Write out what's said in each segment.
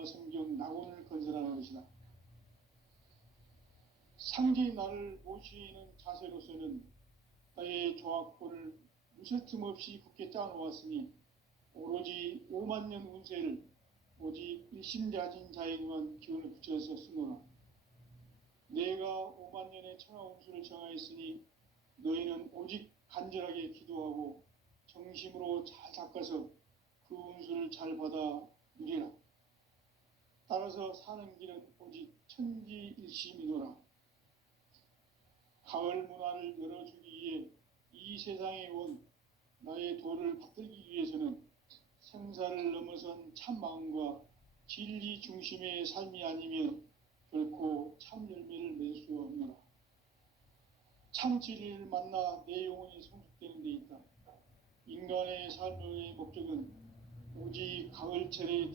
하늘과 성경, 낙원을 건설하는 것이다. 상제의 나를 모시는 자세로서는 나의 조합권을 무쇠틈 없이 굳게 짜놓았으니 오로지 5만 년 운세를 오직 일심자진 자에게만 기운을 붙여서 쓰노라. 내가 5만 년의 천하 운수를 정하였으니 너희는 오직 간절하게 기도하고 정심으로 잘 닦아서 그 운수를 잘 받아 누리라. 따라서 사는 길은 오직 천지일심이노라. 가을 문화를 열어주기 위해 이 세상에 온 나의 도를 받들기 위해서는 생사를 넘어선 참마음과 진리 중심의 삶이 아니면 결코 참 열매를 맺을 수 없노라. 참 진리를 만나 내 영혼이 성숙되는 데 있다. 인간의 삶의 목적은 오직 가을철의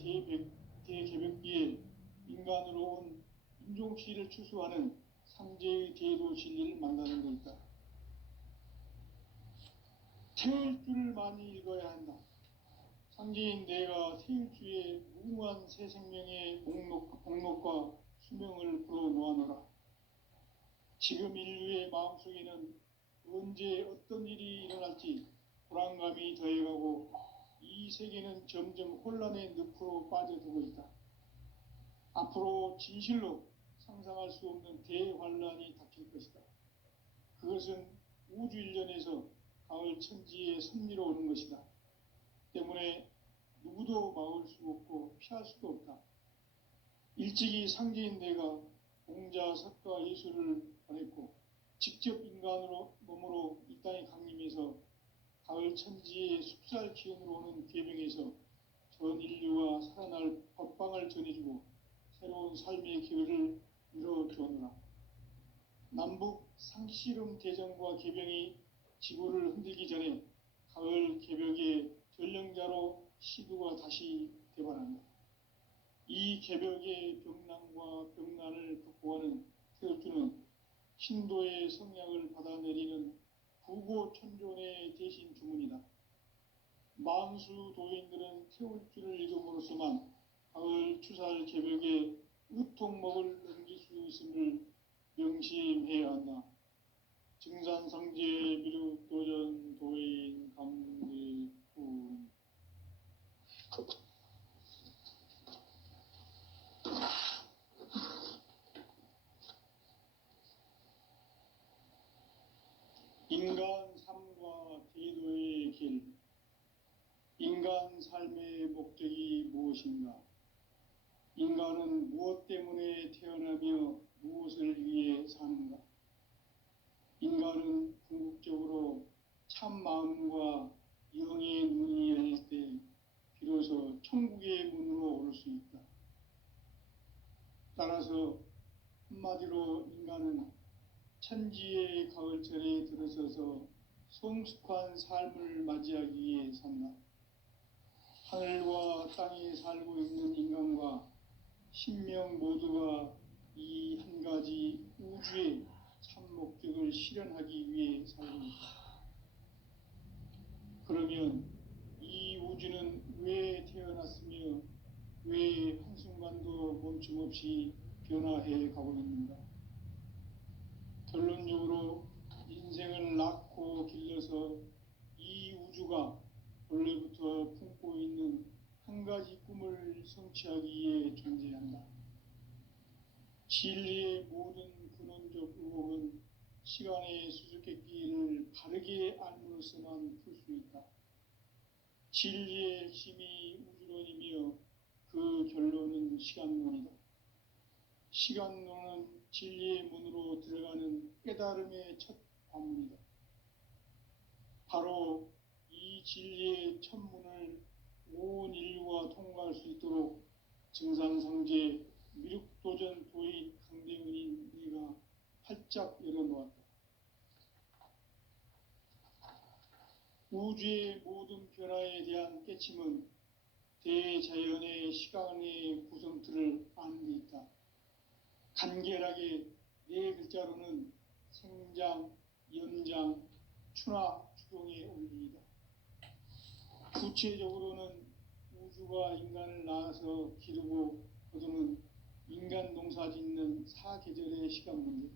대개벽기에 인간으로 온 인종치를 추수하는 상제의 대도 진리를 만나는 데 있다. 태일주를 많이 읽어야 한다. 상제인 내가 태일주의 무궁한 새 생명의 목록과 수명을 불어놓아노라. 지금 인류의 마음속에는 언제 어떤 일이 일어날지 불안감이 더해가고 이 세계는 점점 혼란의 늪으로 빠져들고 있다. 앞으로 진실로 상상할 수 없는 대환란이 닥칠 것이다. 그것은 우주 일련에서 가을 천지의 섭리로 오는 것이다. 때문에 누구도 막을 수 없고 피할 수도 없다. 일찍이 상제인 내가 공자, 석가, 예수를 보냈고 직접 인간으로 몸으로 이 땅에 강림해서 가을 천지의 숲살 기운으로 오는 계명에서 전 인류가 살아날 법방을 전해주고 새로운 삶의 기회를 이뤄주었노라. 남북 상씨름 대전과 개병이 지구를 흔들기 전에 가을 개벽의 전령자로 시두가 다시 개발한다. 이 개벽의 병난과 병난을 극복하는 태울주는 신도의 성약을 받아내리는 부고천존의 대신 주문이다. 만수 도인들은 태울주를 읽음으로써만 가을 추살 개벽에 의통목을 넘길 수 있음을 명심해야 한다. 증산상제 미륵도전 도인 감리군. 인간 삶과 제도의 길. 인간 삶의 목적이 무엇인가? 인간은 무엇 때문에 태어나며 무엇을 위해 사는가? 인간은 궁극적으로 참 마음과 영의 눈이 열릴 때 비로소 천국의 문으로 오를 수 있다. 따라서 한마디로 인간은 천지의 가을철에 들어서서 성숙한 삶을 맞이하기 위해 산다. 하늘과 땅에 살고 있는 인간과 신명 모두가 이 한 가지 우주의 참 목적을 실현하기 위해 살고 있다. 그러면 이 우주는 왜 태어났으며 왜 한순간도 멈춤없이 변화해 가고 있는가? 결론적으로 인생을 낳고 길러서 이 우주가 원래부터 품고 있는 한 가지 꿈을 성취하기 위해 존재한다. 진리의 모든 근원적 의혹은 시간의 수수께끼를 바르게 알므로서만 풀 수 있다. 진리의 핵심이 우주론이며 그 결론은 시간론이다. 시간론은 진리의 문으로 들어가는 깨달음의 첫 관문이다. 바로 이 진리의 첫 문을 온 인류가 통과할 수 있도록 증산상제 미륵도전 도인 강대문인 네가 활짝 열어놓았다. 우주의 모든 변화에 대한 깨침은 대자연의 시간의 구성틀을 아는 데 있다. 간결하게 네 글자로는 생장, 연장, 추나 추동의 원리이다. 구체적으로는 우주가 인간을 낳아서 기르고 고도는 인간 농사 짓는 사계절의 시간 문제.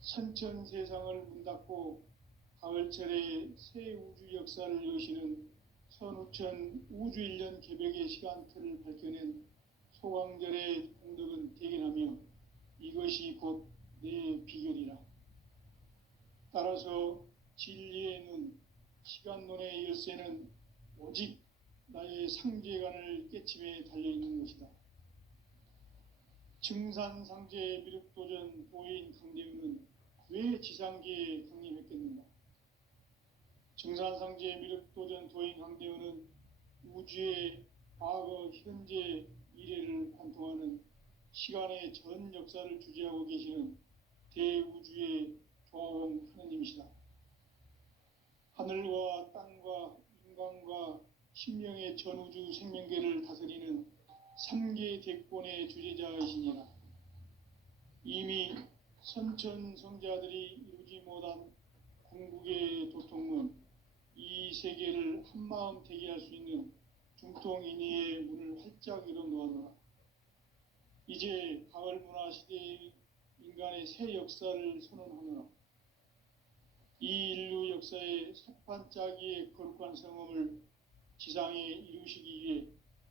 선천 세상을 문 닫고 가을철에 새 우주 역사를 여시는 선우천 우주일년 개벽의 시간틀을 밝혀낸 소강절의 공덕은 대견하며 이것이 곧 내 비결이라. 따라서 진리의 눈, 시간론의 열쇠는 오직 나의 상제관을 깨침에 달려있는 것이다. 증산상제 미륵도전 도인 강대우는 왜 지상계에 강림했겠는가? 증산상제 미륵도전 도인 강대우는 우주의 과거, 현재, 미래를 관통하는 시간의 전 역사를 주재하고 계시는 대우주의 조화원 하느님이시다. 하늘과 땅과 인간과 신명의 전우주 생명계를 다스리는 3계 대권의 주재자이시니라. 이미 선천성자들이 이루지 못한 궁극의 도통은 이 세계를 한마음 되게 할 수 있는 중통인의의 문을 활짝 열어 놓았노라. 이제 가을 문화 시대의 인간의 새 역사를 선언하노라. 이 인류 역사의 석판짜기의 거룩한 성험을 지상에 이루시기 위해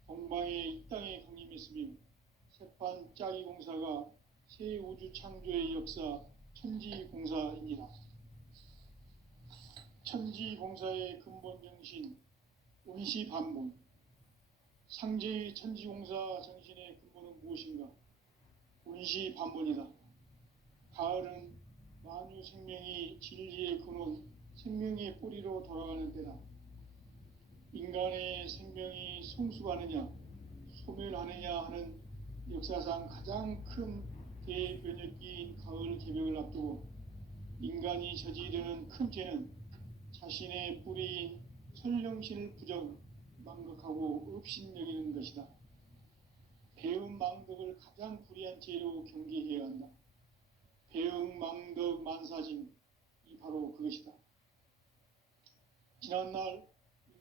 동방의 이 땅에 강림했으며 석판짜기 공사가 새 우주 창조의 역사 천지공사입니다. 천지공사의 근본 정신 온시반본. 상제의 천지공사 정신의 근본은 무엇인가? 온시반본이다. 가을은 만유 생명이 진리의 근원, 생명의 뿌리로 돌아가는 때다. 인간의 생명이 성숙하느냐, 소멸하느냐 하는 역사상 가장 큰 대변혁기인 가을 개벽을 앞두고 인간이 저지르는 큰 죄는 자신의 뿌리인 설령신을 부정, 망극하고 업신여기는 것이다. 배움 망덕을 가장 불의한 죄로 경계해야 한다. 배움 망덕 만사진, 이 바로 그것이다. 지난날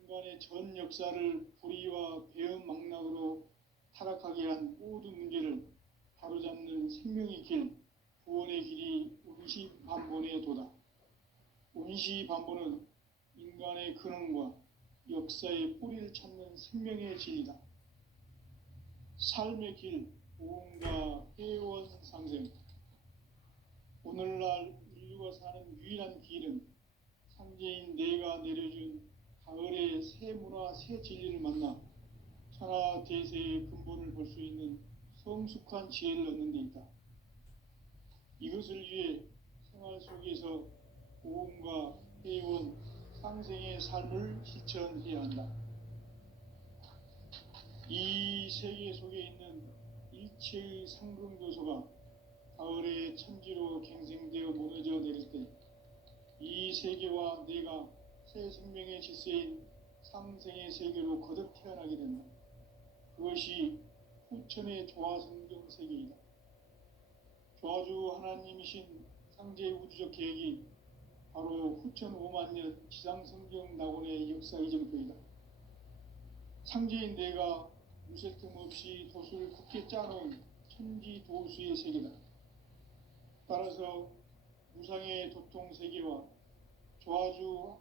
인간의 전 역사를 불의와 배움 망락으로 타락하게 한 모든 문제를 바로잡는 생명의 길, 구원의 길이 온시반본의 도다. 온시반본은 인간의 근원과 역사의 뿌리를 찾는 생명의 진리다. 삶의 길, 보험과 회원 상생. 오늘날 인류가 사는 유일한 길은 상제인 내가 내려준 가을의 새 문화, 새 진리를 만나 천하 대세의 근본을 볼 수 있는 성숙한 지혜를 얻는 데 있다. 이것을 위해 생활 속에서 보험과 회원, 상생의 삶을 실천해야 한다. 이 세계 속에 있는 일체의 상승교소가 가을의 천지로 갱생되어 무너져 내릴 때 이 세계와 내가 새 생명의 질서인 상생의 세계로 거듭 태어나게 된다. 그것이 후천의 조화성경 세계이다. 조화주 하나님이신 상제의 우주적 계획이 바로 후천 5만 년 지상성경 낙원의 역사 이정표이다. 상제인 내가 무색 틈 없이 도수를 굳게 짜놓은 천지 도수의 세계다. 따라서 무상의 도통 세계와 조화주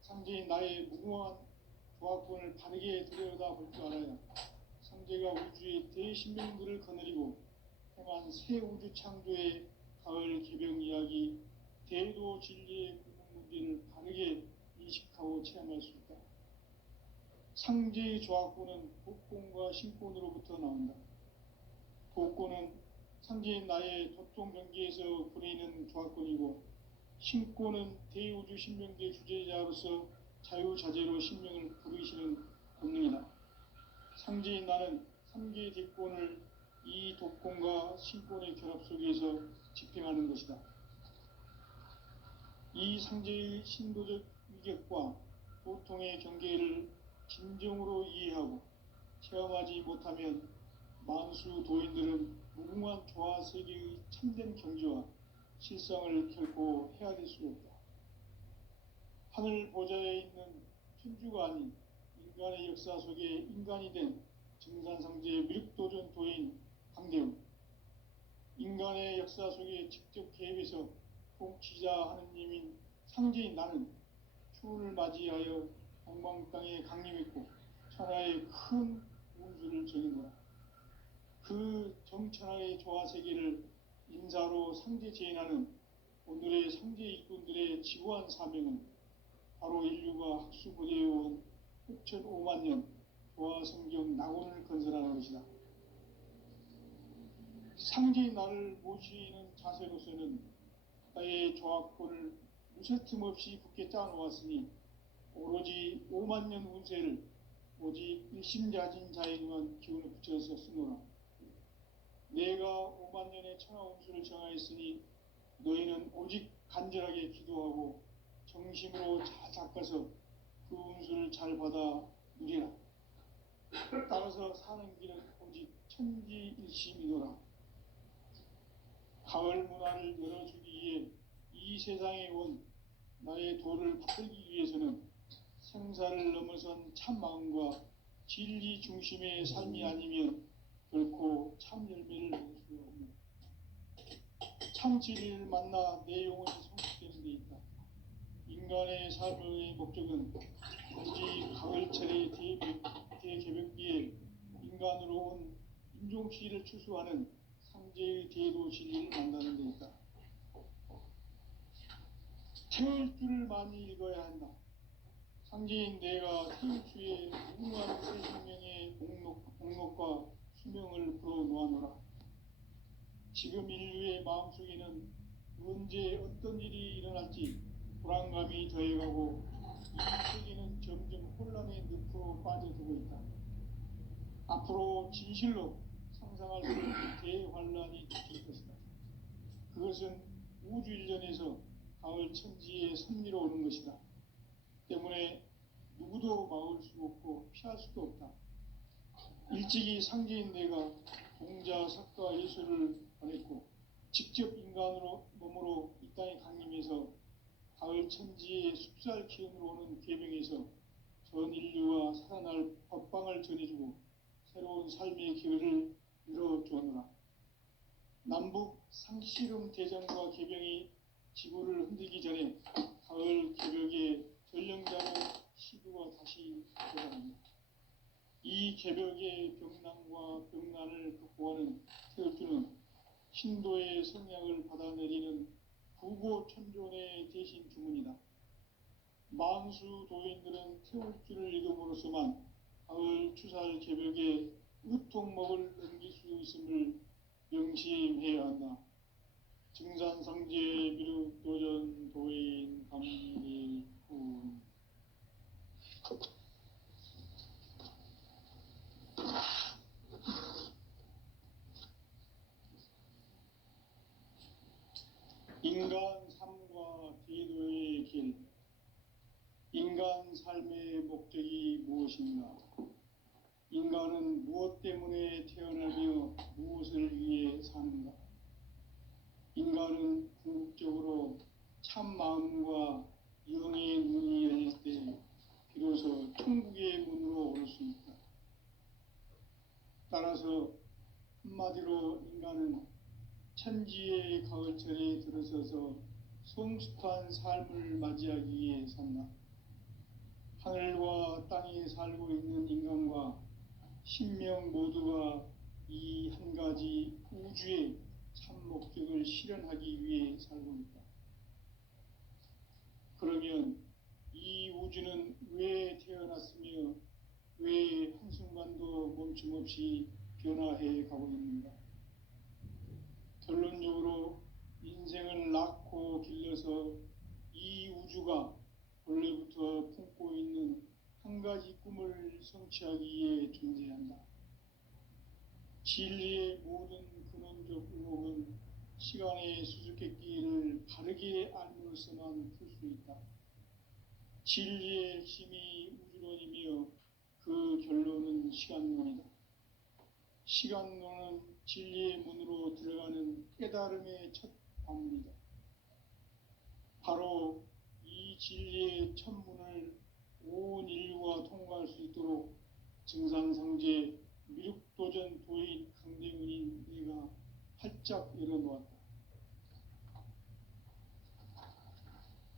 상제인 나의 무궁한 조화권을 바르게 들여다볼 줄 알아야 상제가 우주의 대신명들을 거느리고 행한 새 우주 창조의 가을 개벽 이야기, 대도 진리의 궁극 문제를 바르게 인식하고 체험할 수 있다. 상제의 조화권은 복권과 신권으로부터 나온다. 복권은 상제인 나의 도통 경계에서 부리는 조화권이고, 신권은 대우주 신명계 주제자로서 자유자재로 신명을 부르시는 본능이다. 상제인 나는 3개 대권을 이 독권과 신권의 결합 속에서 집행하는 것이다. 이 상제의 신도적 위격과 도통의 경계를 진정으로 이해하고 체험하지 못하면 만수 도인들은 무궁한 조화세계의 참된 경지와 실상을 결코 헤아릴 수 없다. 하늘 보좌에 있는 천주가 아닌 인간의 역사 속에 인간이 된 증산상제의 미륵도 흑도전 도인 강대훈. 인간의 역사 속에 직접 개입해서 통치자 하느님인 상제인 나는 추운을 맞이하여 동방 땅에 강림했고 천하의 큰 운수를 정해놓아 그 정천하의 조화 세계를 인사로 상제 제인하는 오늘의 상제 일꾼들의 지구한 사명은 바로 인류가 학수고대해온 6,5만 년 조화 성경 낙원을 건설하는 것이다. 상제의 나를 모시는 자세로서는 나의 조합권을 무쇠틈 없이 굳게 짜놓았으니 오로지 5만 년 운세를 오직 일심자진 자에게만 기운을 붙여서 쓰노라. 내가 5만 년의 천하 운수를 정하였으니 너희는 오직 간절하게 기도하고 정심으로 잘 닦아서 그 운수를 잘 받아 누리라. 따라서 사는 길은 오직 천지일심이노라. 가을 문화를 열어주기 위해 이 세상에 온 나의 도를 붙들기 위해서는 생사를 넘어선 참 마음과 진리 중심의 삶이 아니면 결코 참 열매를 얻을 수 없는 참 진리를 만나 내 영혼이 성숙되는 데 있다. 인간의 삶의 목적은 오직 가을철의 대개벽기에 인간으로 온 인종시를 추수하는 상제의 대도 진리를 만나는 데 있다. 태울 줄을 많이 읽어야 한다. 상제인 내가 태울 주의 무궁한 새 생명의 공록과 수명을 불어놓아노라. 지금 인류의 마음속에는 언제 어떤 일이 일어날지 불안감이 더해가고 이 세계는 점점 혼란의 늪으로 빠져들고 있다. 앞으로 진실로 상상할 수 없는 대환란이 닥칠 것이다. 그것은 우주 일전에서 가을 천지의 섭리로 오는 것이다. 때문에 누구도 막을 수 없고 피할 수도 없다. 일찍이 상제인 내가 동자, 석가, 예수를 보냈고 직접 인간으로 몸으로 이 땅에 강림해서 가을 천지의 숲살 기운으로 오는 계명에서 전 인류와 살아날 법방을 전해주고 새로운 삶의 기회를 이뤄주었노라. 남북 상씨름 대전과 개병이 지구를 흔들기 전에 가을 개벽의 전령자로 시구가 다시 되어갑니다. 이 개벽의 병난과 병난을 극복하는 태울주는 신도의 성약을 받아내리는 부고천존의 대신 주문이다. 만수 도인들은 태울주를 읽음으로써만 가을 추살 개벽에 으통목을 넘길 수 있음을 명심해야 한다. 증산상제 미륵도전 도인 감리군. 인간 삶과 제도의 길. 인간 삶의 목적이 무엇인가? 인간은 무엇 때문에 태어나며 무엇을 위해 사는가? 인간은 궁극적으로 참 마음과 영의 눈이 열릴 때 비로소 천국의 문으로 올 수 있다. 따라서 한마디로 인간은 천지의 가을철에 들어서서 성숙한 삶을 맞이하기 위해 산다. 하늘과 땅에 살고 있는 인간과 신명 모두가 이 한 가지 우주의 참 목적을 실현하기 위해 살고 있다. 그러면 이 우주는 왜 태어났으며 왜 한순간도 멈춤없이 변화해 가고 있는가? 결론적으로 인생을 낳고 길러서 이 우주가 원래부터 품고 있는 한 가지 꿈을 성취하기 위해 존재한다. 진리의 모든 근원적 의혹은 시간의 수수께끼를 바르게 알므로써만 풀 수 있다. 진리의 핵심이 우주론이며 그 결론은 시간론이다. 시간론은 진리의 문으로 들어가는 깨달음의 첫 방문이다. 바로 이 진리의 첫 문을 온 인류가 통과할 수 있도록 증산상제 미륵도전 도인 강대훈인 내가 활짝 열어놓았다.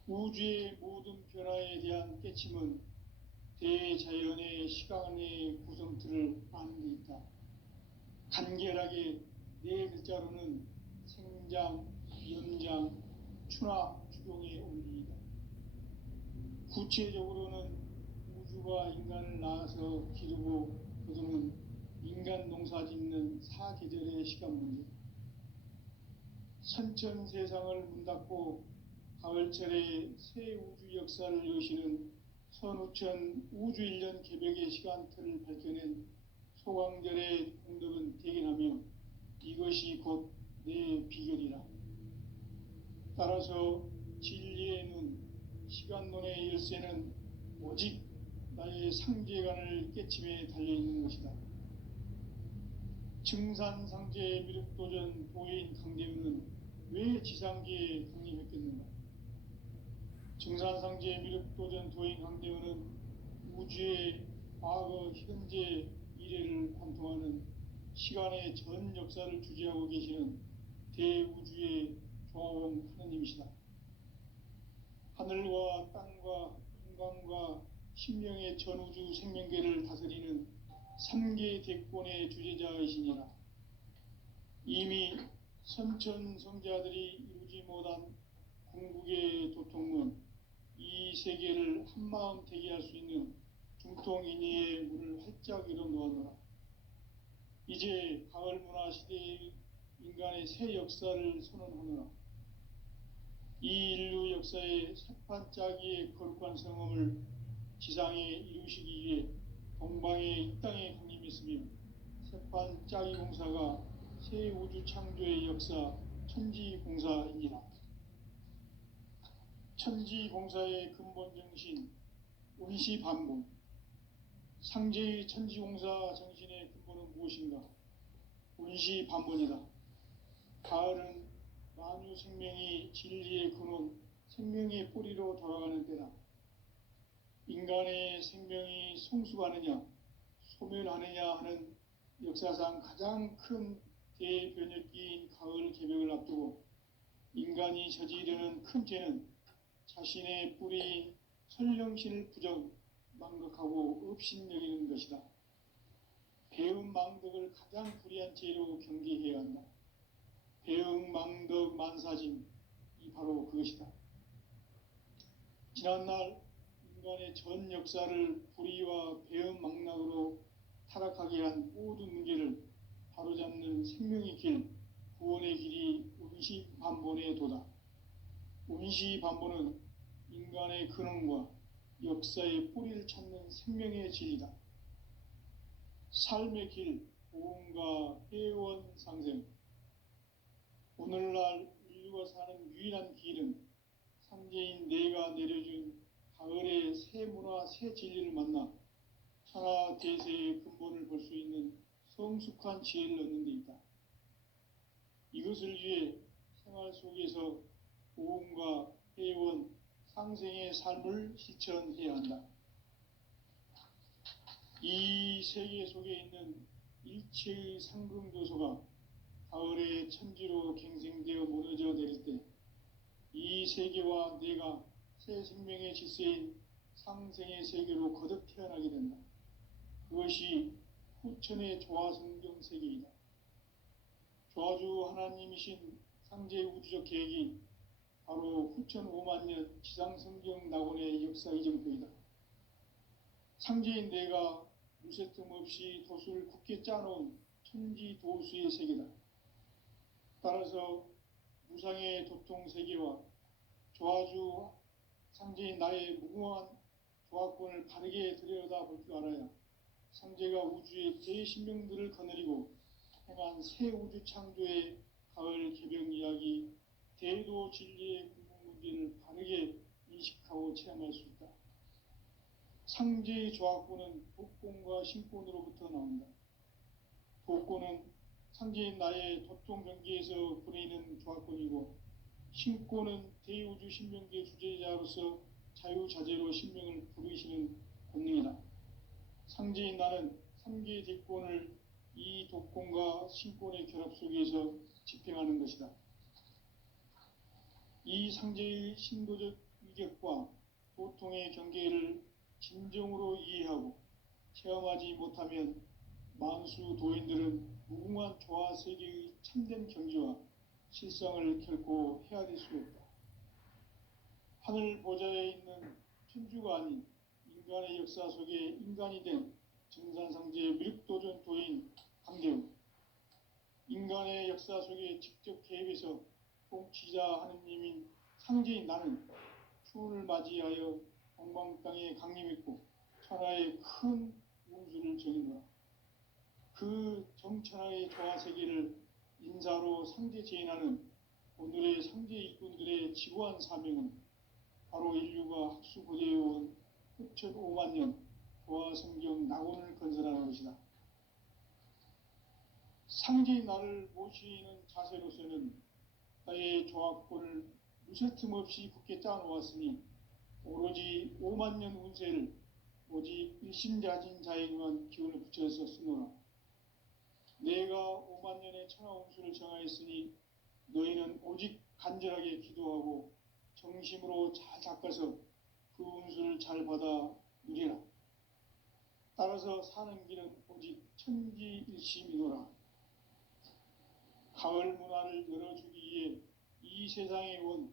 우주의 모든 변화에 대한 깨침은 대자연의 시간의 구성틀을 아는 데 있다. 간결하게 네 글자로는 생장, 연장, 추나 추동의 원리이다. 구체적으로는 우주가 인간을 낳아서 기르고 거두는 인간 농사 짓는 사계절의 시간 문제. 선천 세상을 문 닫고 가을철에 새 우주 역사를 여시는 선우천 우주 1년 개벽의 시간틀을 밝혀낸 소강절의 공덕은 대견하며 이것이 곧 내 비결이라. 따라서 진리의 눈, 시간론의 열쇠는 오직 나의 상제관을 깨침에 달려있는 것이다. 증산상제 미륵도전 도인 강대훈은 왜 지상계에 강림했겠는가? 증산상제 미륵도전 도인 강대훈은 우주의 과거, 현재, 미래를 관통하는 시간의 전 역사를 주재하고 계시는 대우주의 조화원 하느님이시다. 하늘과 땅과 인간과 신명의 전우주 생명계를 다스리는 3계 대권의 주재자이시니라. 이미 선천성자들이 이루지 못한 궁극의 도통은 이 세계를 한마음 되게 할 수 있는 중통인의의 문을 활짝 열어놓아노라. 이제 가을 문화 시대의 인간의 새 역사를 선언하노라. 이 인류 역사의 새판짜기의 거룩한 성음을 지상에 이루시기 위해 동방의 이 땅에 강림했으며 새판짜기 공사가 새 우주 창조의 역사 천지공사이니라. 천지공사의 근본 정신 운시반본. 상제의 천지공사 정신의 근본은 무엇인가? 운시반본이다. 가을은 만유 생명이 진리의 근원, 생명의 뿌리로 돌아가는 때다. 인간의 생명이 성숙하느냐, 소멸하느냐 하는 역사상 가장 큰 대변혁기인 가을 개벽을 앞두고 인간이 저지르는 큰 죄는 자신의 뿌리인 설령신을 부정, 망각하고 업신여기는 것이다. 배움 망덕을 가장 불의한 죄로 경계해야 한다. 배움 망덕 만사짐이 바로 그것이다. 지난날 인간의 전 역사를 불의와 배움 망락으로 타락하게 한 모든 문제를 바로잡는 생명의 길, 구원의 길이 운시반본의 도다. 운시반본은 인간의 근원과 역사의 뿌리를 찾는 생명의 진리다. 삶의 길, 보험과 회원 상생. 오늘날 인류가 사는 유일한 길은 상제인 내가 내려준 가을의 새 문화, 새 진리를 만나 천하 대세의 근본을 볼 수 있는 성숙한 지혜를 얻는 데 있다. 이것을 위해 생활 속에서 보험과 회원, 상생의 삶을 실천해야 한다. 이 세계 속에 있는 일체의 상금교소가 가을의 천지로 갱생되어 무너져 내릴 때 이 세계와 내가 새 생명의 질서인 상생의 세계로 거듭 태어나게 된다. 그것이 후천의 조화성경 세계이다. 조화주 하나님이신 상제의 우주적 계획이 바로 후천 5만년 지상성경 낙원의 역사 이정표이다. 상제인 내가 무쇠뜸 없이 도수를 굳게 짜놓은 천지도수의 세계다. 따라서 무상의 도통 세계와 조화주 상제인 나의 무궁한 조화권을 바르게 들여다볼 줄 알아야 상제가 우주의 제 신명들을 거느리고 행한 새 우주 창조의 가을 개벽 이야기, 대도 진리의 궁극 문제를 바르게 인식하고 체험할 수 있다. 상제의 조화권은 독권과 신권으로부터 나온다. 독권은 상제인 나의 도통 경계에서 부리는 조화권이고, 신권은 대우주 신명계 주제자로서 자유자재로 신명을 부르시는 권능이다. 상제인 나는 3계 대권을 이 독권과 신권의 결합 속에서 집행하는 것이다. 이 상제의 신도적 위격과 고통의 경계를 진정으로 이해하고 체험하지 못하면 만수 도인들은 무궁한 조화 세계의 참된 경지와 실상을 결코 헤아릴 수 없다. 하늘 보좌에 있는 천주가 아닌 인간의 역사 속에 인간이 된 증산상제의 미륵도전 도인 강대우, 인간의 역사 속에 직접 개입해서 통치자 하느님인 상제인 나는 추운을 맞이하여 동방 땅에 강림했고 천하의 큰 운수를 정의노라. 그 정천하의 조화 세계를 인사로 상제 제인하는 오늘의 상제 일꾼들의 지구한 사명은 바로 인류가 학수고대해온 흡천 5만 년 조화 성경 낙원을 건설하는 것이다. 상제인 나를 모시는 자세로서는 나의 조합권을 무쇠틈 없이 굳게 짜놓았으니 오로지 5만 년 운세를 오직 일심자진 자에게만 기운을 붙여서 쓰노라. 내가 5만 년의 천하 운수를 정하였으니 너희는 오직 간절하게 기도하고 정심으로 잘 닦아서 그 운수를 잘 받아 누리라. 따라서 사는 길은 오직 천지일심이노라. 가을 문화를 열어주기 위해 이 세상에 온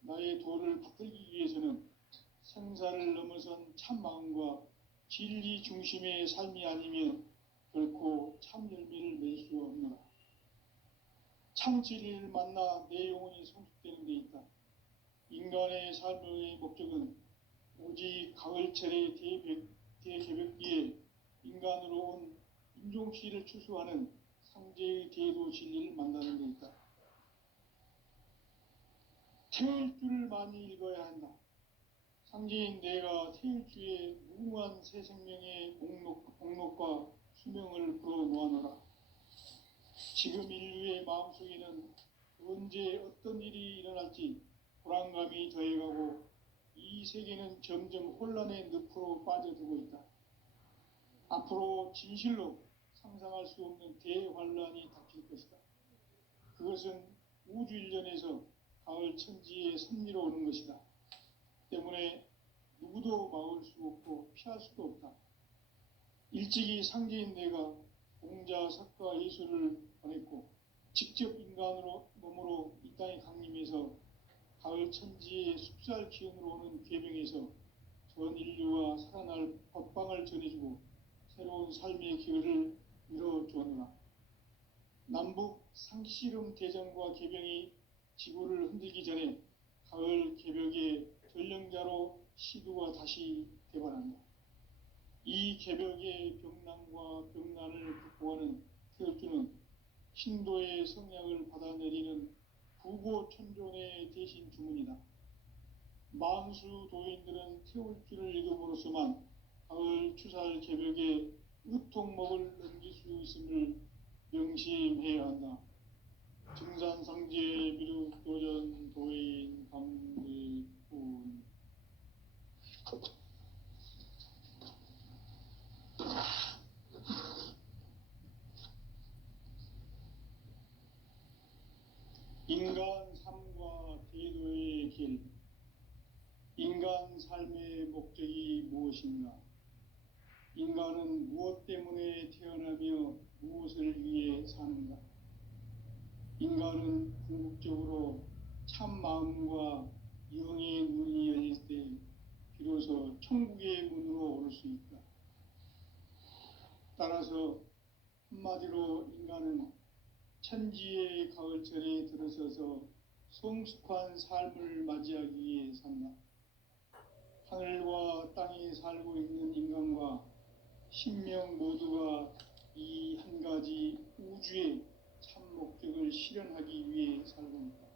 나의 도를 붙들기 위해서는 생사를 넘어선 참 마음과 진리 중심의 삶이 아니면 결코 참 열매를 맺을 수 없노라. 참 진리를 만나 내 영혼이 성숙되는 데 있다. 인간의 삶의 목적은 오직 가을철의 대개벽기에 인간으로 온 인종씨를 추수하는 상제의 대도 진리를 만나는 데 있다. 태일주를 많이 읽어야 한다. 상제인 내가 태일주의 무궁한 새 생명의 목록과 수명을 불어놓아노라. 지금 인류의 마음속에는 언제 어떤 일이 일어날지 불안감이 더해가고 이 세계는 점점 혼란의 늪으로 빠져들고 있다. 앞으로 진실로 상상할 수 없는 대환란이 닥칠 것이다. 그것은 우주 일련에서 가을 천지의 섭리로 오는 것이다. 때문에 누구도 막을 수 없고 피할 수도 없다. 일찍이 상제인 내가 공자, 석가, 예수를 보냈고 직접 인간으로 몸으로 이 땅에 강림해서 가을 천지의 숲살 기운으로 오는 계명에서 전 인류와 살아날 법방을 전해주고 새로운 삶의 기회를 이뤄주었노라. 남북 상씨름 대전과 개병이 지구를 흔들기 전에 가을 개벽의 전령자로 시두가 다시 대발한다. 이 개벽의 병난과 병난을 극복하는 태울주는 신도의 성량을 받아내리는 부고천존의 대신 주문이다. 만수 도인들은 태울주를 읽음으로써만 가을 추살 개벽에 의통목을 넘길 수 있음을 명심해야 한다. 증산상제 미륵도전 도인 강대훈. 인간 삶과 대도의 길. 인간 삶의 목적이 무엇인가? 인간은 무엇 때문에 태어나며 무엇을 위해 사는가? 인간은 궁극적으로 참 마음과 영의 눈이 열릴 때 비로소 천국의 문으로 오를 수 있다. 따라서 한마디로 인간은 천지의 가을철에 들어서서 성숙한 삶을 맞이하기 위해 산다. 하늘과 땅에 살고 있는 인간과 신명 모두가 이 한 가지 우주의 참 목적을 실현하기 위해 살고 있다.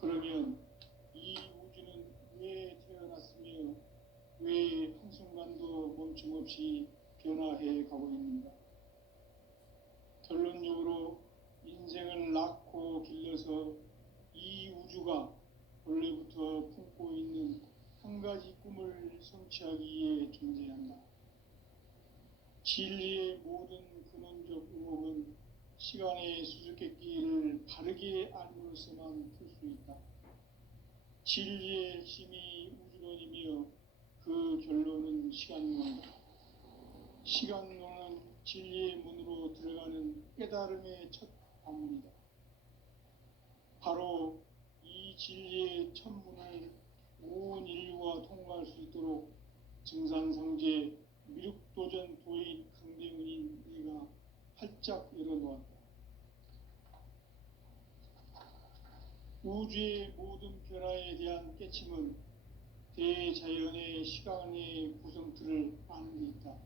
그러면 이 우주는 왜 태어났으며 왜 한순간도 멈춤없이 변화해 가고 있는가? 결론적으로 인생을 낳고 길러서 이 우주가 원래부터 품고 있는 한 가지 꿈을 성취하기 위해 존재한다. 진리의 모든 근원적 의혹은 시간의 수수께끼를 바르게 알므로서만 풀 수 있다. 진리의 핵심이 우주론이며 그 결론은 시간론이다. 시간론은 진리의 문으로 들어가는 깨달음의 첫 방문이다. 바로 이 진리의 첫 문을 온 인류가 통과할 수 있도록 증산상제 미륵도전 도인 강대훈인 내가 활짝 열어놓았다. 우주의 모든 변화에 대한 깨침은 대자연의 시간의 구성틀을 아는 데 있다.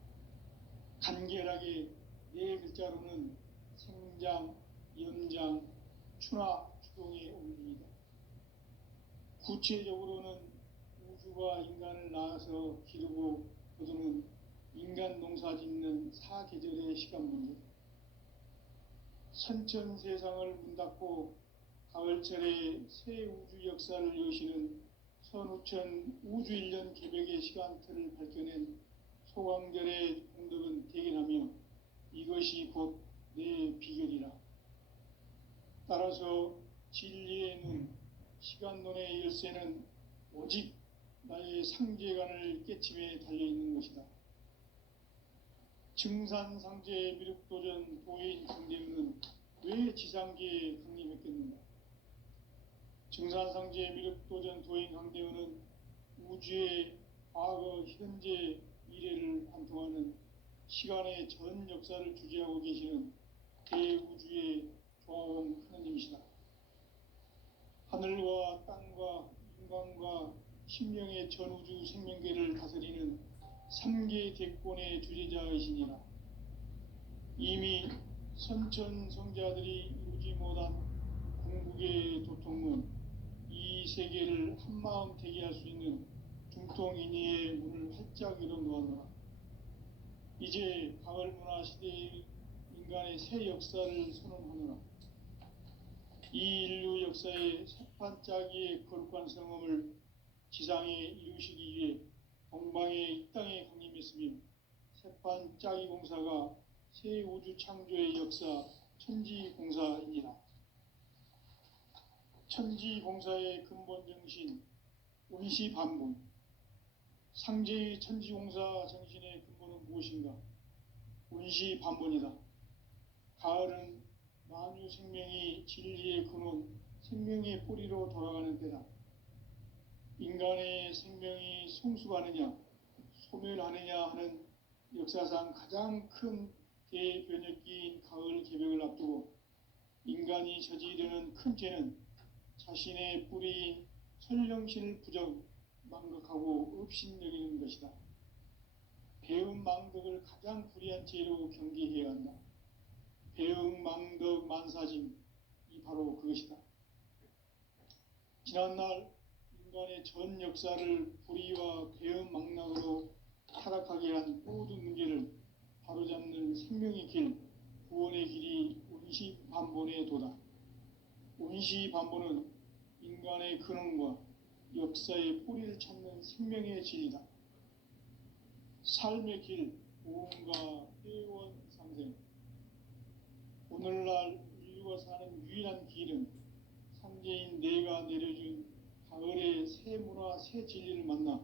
간결하게 네 글자로는 생장, 연장, 추나 추동의 원리이다. 구체적으로는 우주가 인간을 낳아서 기르고 거두는 인간 농사 짓는 사계절의 시간 문제. 선천 세상을 문 닫고 가을철에 새 우주 역사를 여시는 선우천 우주 1년 개벽의 시간틀을 밝혀낸 소강절의 공덕은 대견하며 이것이 곧 내 비결이라. 따라서 진리의 눈, 시간론의 열쇠는 오직 나의 상제관을 깨침에 달려있는 것이다. 증산상제 미륵도전 도인 강대훈은 왜 지상계에 강림했겠는가? 증산상제 미륵도전 도인 강대훈은 우주의 과거, 현재, 미래를 관통하는 시간의 전 역사를 주재하고 계시는 대우주의 조화원 하느님이시다. 하늘과 땅과 인간과 신명의 전우주 생명계를 다스리는 3계 대권의 주재자이시니라. 이미 선천성자들이 이루지 못한 궁극의 도통문, 이 세계를 한마음 되게 할 수 있는 중통인의의 문을 활짝 열어놓았노라. 이제 가을문화 시대의 인간의 새 역사를 선언하노라. 이 인류 역사의 새판짜기의 거룩한 성험을 지상에 이루시기 위해 동방의 이 땅에 강림했으며 새판짜기 공사가 새 우주 창조의 역사 천지공사이니라. 천지공사의 근본 정신 운시반본. 상제의 천지공사 정신의 근본은 무엇인가? 운시반본이다. 가을은 만유 생명이 진리의 근원, 생명의 뿌리로 돌아가는 때다. 인간의 생명이 성숙하느냐, 소멸하느냐 하는 역사상 가장 큰 대변혁기인 가을 개벽을 앞두고 인간이 저지르는 큰 죄는 자신의 뿌리인 설령신을 부정, 망각하고 업신여기는 것이다. 배움 망덕을 가장 불의한 죄로 경계해야 한다. 배움 망덕 만사짐, 이 바로 그것이다. 지난날 인간의 전 역사를 불의와 배움 망락으로 타락하게 한 모든 문제를 바로잡는 생명의 길, 구원의 길이 운시반본의 도다. 운시반본은 인간의 근원과 역사의 뿌리를 찾는 생명의 진리다. 삶의 길, 보험과 회원 상생. 오늘날 인류가 사는 유일한 길은 상제인 내가 내려준 가을의 새 문화, 새 진리를 만나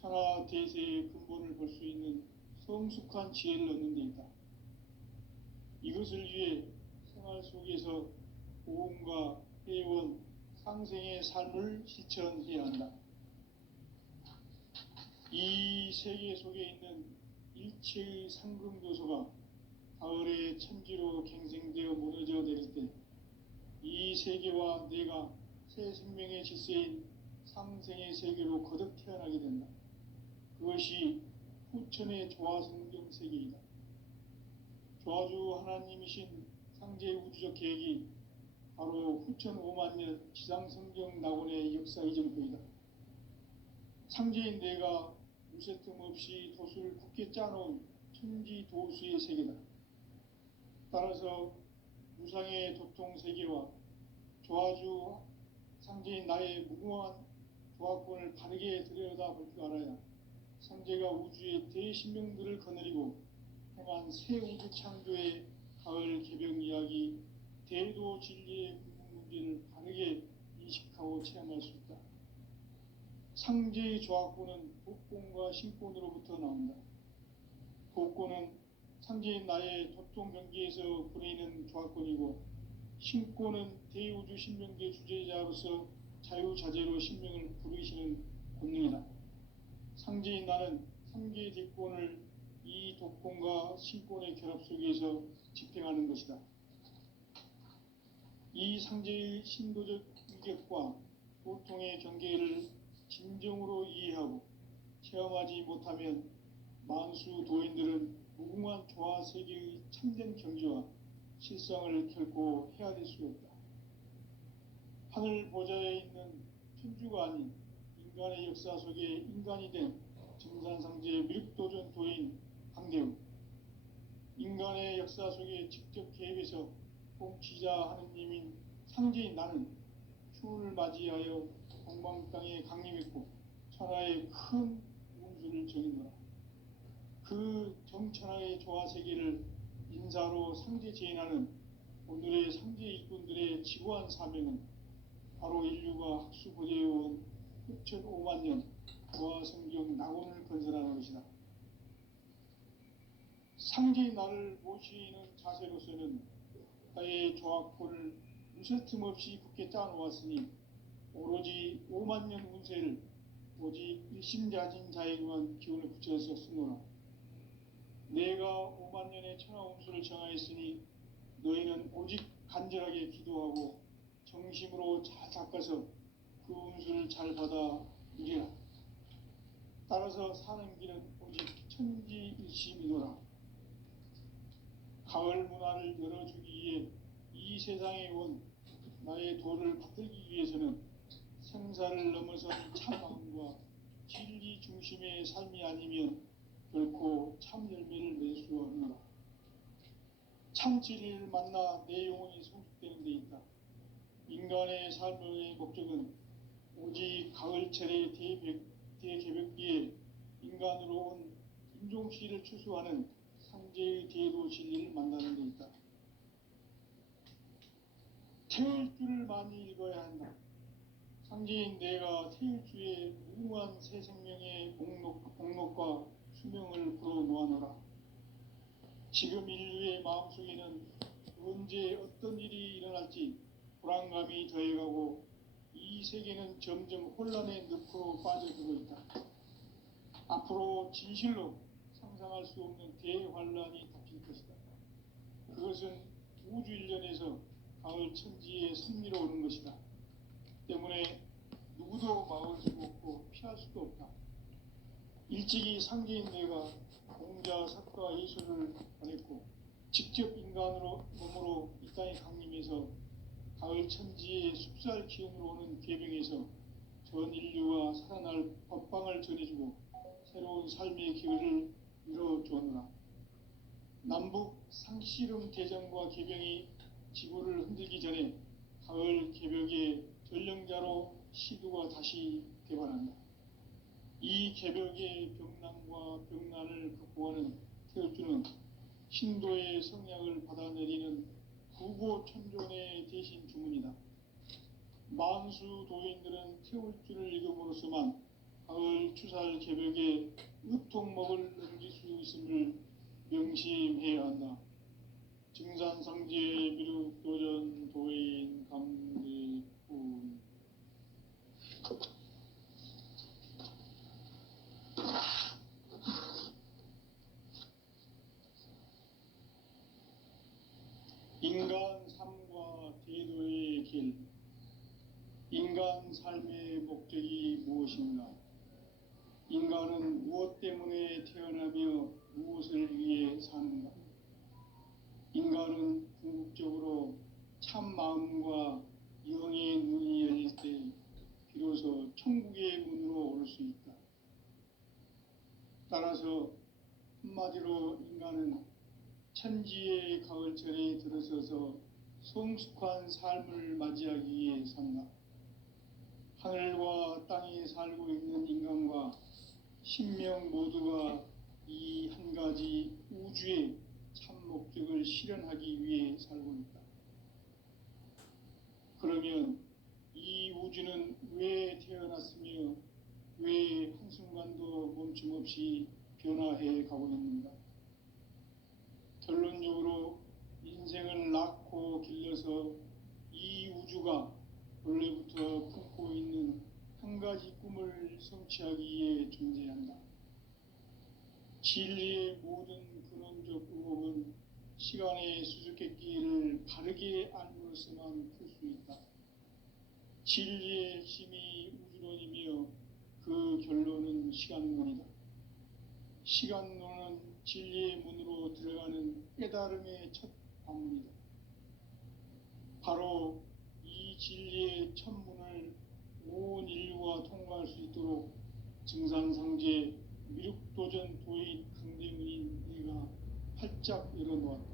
천하 대세의 근본을 볼 수 있는 성숙한 지혜를 얻는 데 있다. 이것을 위해 생활 속에서 보험과 회원, 상생의 삶을 실천해야 한다. 이 세계 속에 있는 일체의 상금교소가 가을의 천지로 갱생되어 무너져 내릴 때 이 세계와 내가 새 생명의 질서인 상생의 세계로 거듭 태어나게 된다. 그것이 후천의 조화성경 세계이다. 조화주 하나님이신 상제 우주적 계획이 바로 후천 5만년 지상성경 낙원의 역사 이전부이다. 상제인 내가 무쇠틈 없이 도수를 굳게 짜놓은 천지 도수의 세계다. 따라서 무상의 도통 세계와 조화주 상제인 나의 무궁한 조화권을 바르게 들여다볼 줄 알아야 상제가 우주의 대신명들을 거느리고 행한 새 우주 창조의 가을 개벽 이야기, 대도 진리의 문제를 바르게 인식하고 체험할 수 있다. 상제의 조합구는 복권과 신권으로부터 나온다. 복권은 상제인 나의 도통 경계에서 부리는 조합권이고, 신권은 대우주 신명계 주제자로서 자유자재로 신명을 부르시는 권능이다. 상제인 나는 상계의 대권을 이 독권과 신권의 결합 속에서 집행하는 것이다. 이 상제의 신도적 위격과 도통의 경계를 진정으로 이해하고 체험하지 못하면 만수 도인들은 무궁한 조화 세계의 참된 경지와 실상을 결코 헤아릴 수 없다. 하늘 보좌에 있는 천주가 아닌 인간의 역사 속에 인간이 된 증산상제의 미륵도전 도인 강대우, 인간의 역사 속에 직접 개입해서 통치자 하느님인 상제인 나는 추운을 맞이하여 동방 땅에 강림했고 천하의 큰 운수를 정의노라. 그 정천하의 조화 세계를 인사로 상제 제인하는 오늘의 상제 일꾼들의 지구한 사명은 바로 인류가 학수고대해온 흡천 5만 년 조화 성경 낙원을 건설하는 것이다. 상제의 나를 모시는 자세로서는 나의 조합권을 무쇠 틈 없이 굳게 짜놓았으니 오로지 5만 년 운세를 오직 일심자진 자에게만 기운을 붙여서 쓰노라. 내가 5만 년의 천하 운수를 정하였으니 너희는 오직 간절하게 기도하고 정심으로 잘 닦아서 그 운수를 잘 받아 누리라. 따라서 사는 길은 오직 천지일심이노라. 가을 문화를 열어주기 위해 이 세상에 온 나의 도를 받들기 위해서는 생사를 넘어선 참마음과 진리 중심의 삶이 아니면 결코 참 열매를 낼 수 없노라. 참 진리를 만나 내 영혼이 성숙되는 데 있다. 인간의 삶의 목적은 오직 가을철의 대개벽기에 인간으로 온 인종씨를 추수하는 상제의 대도 진리를 만나는 데 있다. 태일주를 많이 읽어야 한다. 상제인 내가 태일주의 무궁한 새 생명의 복록과 수명을 불어놓아노라. 지금 인류의 마음속에는 언제 어떤 일이 일어날지 불안감이 더해가고 이 세계는 점점 혼란의 늪으로 빠져들고 있다. 앞으로 진실로 상상할 수 없는 대환란이 닥칠 것이다. 그것은 우주 일련에서 가을 천지에 승리로 오는 것이다. 때문에 누구도 막을 수 없고 피할 수도 없다. 일찍이 상제인 내가 공자, 사과, 예술을 보냈고 직접 인간으로 몸으로 이 땅에 강림해서 가을 천지의 숲살 기운으로 오는 계병에서 전 인류와 살아날 법방을 전해주고 새로운 삶의 기회를 이뤄주었노라. 남북 상씨름 대전과 계병이 지구를 흔들기 전에 가을 개벽의 전령자로 시두가 다시 개발한다. 이 개벽의 병난과 병난을 극복하는 태울주는 신도의 성약을 받아내리는 구고천존의 대신 주문이다. 만수 도인들은 태울주를 읽음으로써만 가을 추살 개벽에 의통목을 넘길 수 있음을 명심해야 한다. 증산상제 미륵도전 도인 감리꾼. 인간 삶과 대도의 길. 인간 삶의 목적이 무엇인가? 인간은 무엇 때문에 태어나며 무엇을 위해 사는가? 인간은 궁극적으로 참 마음과 영의 눈이 열릴 때 비로소 천국의 문으로 올 수 있다. 따라서 한마디로 인간은 천지의 가을철에 들어서서 성숙한 삶을 맞이하기 위해 산다. 하늘과 땅에 살고 있는 인간과 신명 모두가 이 한 가지 우주의 참 목적을 실현하기 위해 살고 있다. 그러면 이 우주는 왜 태어났으며 왜 한순간도 멈춤 없이 변화해 가고 있는가? 결론적으로 인생을 낳고 길러서 이 우주가 원래부터 품고 있는 한 가지 꿈을 성취하기 위해 존재한다. 진리의 모든 근원적 의혹은 시간의 수수께끼를 바르게 알므로서만 풀 수 있다. 진리의 핵심이 우주론이며 그 결론은 시간론이다. 시간론은 진리의 문으로 들어가는 깨달음의 첫 방문이다. 바로 이 진리의 첫 문을 온 인류가 통과할 수 있도록 증산상제 미륵도전 도인 강대문인 내가 활짝 열어놓았다.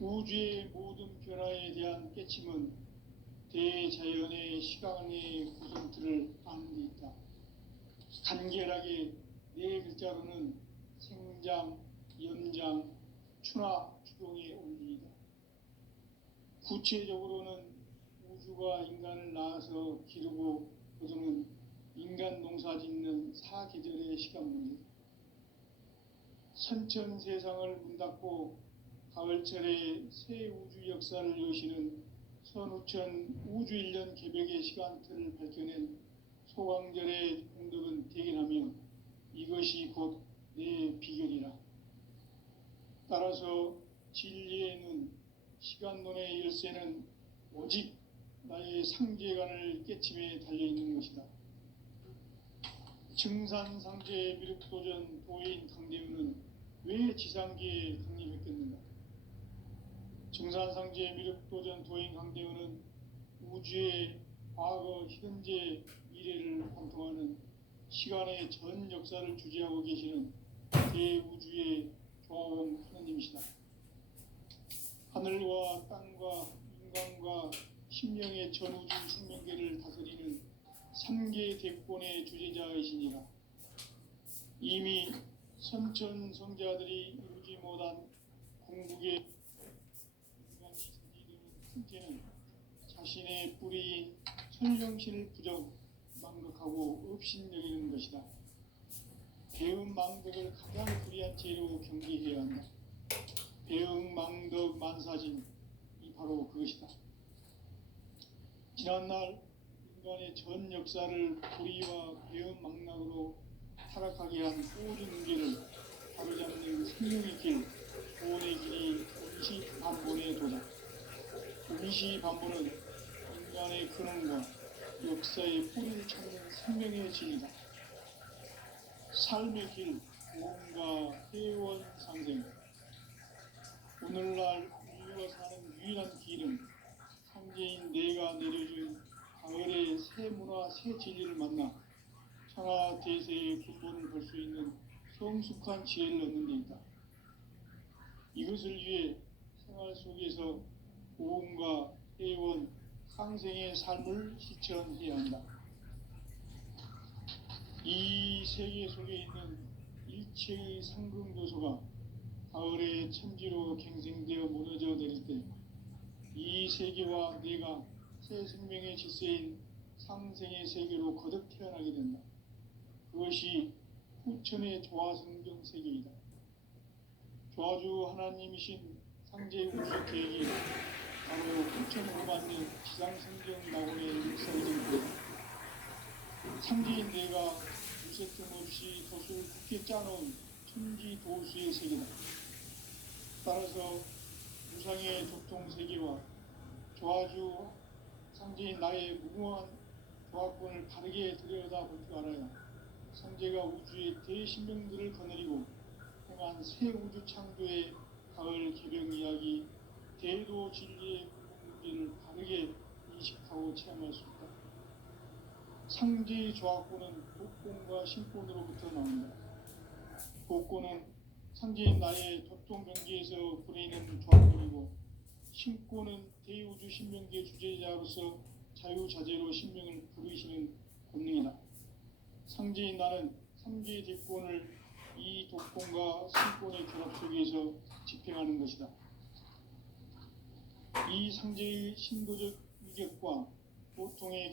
우주의 모든 변화에 대한 깨침은 대자연의 시간의 구성틀을 아는 데 있다. 간결하게 네 글자로는 생장, 연장, 추나 추동의 원리이다. 구체적으로는 우주가 인간을 낳아서 기르고 거두는 인간 농사 짓는 사계절의 시간 문제다. 선천 세상을 문 닫고 가을철에 새 우주 역사를 여시는 선우천 우주 1년 개벽의 시간틀을 밝혀낸 소강절의 공덕은 대견하며 이것이 곧 내 비결이라. 따라서 진리의 눈, 시간론의 열쇠는 오직 나의 상제관을 깨침에 달려있는 것이다. 증산상제 미륵도전 도인 강대우는 왜 지상계에 강림했겠는가? 증산상제 미륵도전 도인 강대우는 우주의 과거, 현재, 미래를 관통하는 시간의 전 역사를 주재하고 계시는 대우주의 조화원 하나님이시다. 하늘과 땅과 인간과 심령의 전우주 생명계를 다스리는 3개 대권의 주제자이시니라. 이미 선천 성자들이 이루지 못한 궁극의 인간이 세계되는 큰죄는 자신의 뿌리인 설령신을 부정, 망극하고 업신여기는 것이다. 배음 망덕을 가장 불의한 죄로 경계해야 한다. 배음 망덕 만사진, 이 바로 그것이다. 지난날 인간의 전 역사를 불의와 배음 망락으로 타락하게 한 모든 문제를 바로잡는 생명의 길, 구원의 길이 운시반본의 도다. 운시반본은 인간의 근원과 역사의 뿌리를 찾는 생명의 진리다. 삶의 길, 구원과 회원 상생. 오늘날 인류가 사는 유일한 길은 상제인 내가 내려준 가을의 새 문화, 새 진리를 만나 천하 대세의 근본을 볼 수 있는 성숙한 지혜를 얻는 데 있다. 이것을 위해 생활 속에서 구원과 회원, 상생의 삶을 실천해야 한다. 이 세계 속에 있는 일체의 상금 요소가 가을의 천지로 갱생되어 무너져 내릴 때 이 세계와 내가 새 생명의 질서인 상생의 세계로 거듭 태어나게 된다. 그것이 후천의 조화성경 세계이다. 조화주 하나님이신 상제 우주 계획이 바로 9,500만 년 지상성경 낙원의 역사이던 때다. 상제인 내가 무쇠틈 없이 돛을 굳게 짜놓은 천지 도수의 세계다. 따라서 무상의 교통 세계와 조화주 상제인 나의 무궁한 조화권을 바르게 들여다볼 줄 알아야 상제가 우주의 대신명들을 거느리고 행한 새 우주 창조의 가을 개벽 이야기, 대도 진리의 문제를 바르게 인식하고 체험할 수 있다. 상제의 조화권은 복권과 신권으로부터 나온다. 복권은 상제인 나의 도통 경계에서 보내는 조합권이고, 신권은 대우주 신명계 주제자로서 자유자재로 신명을 부르시는 권능이다. 상제인 나는 상제의 대권을 이 독권과 승권의 결합 속에서 집행하는 것이다. 이 상제의 신도적 위격과 보통의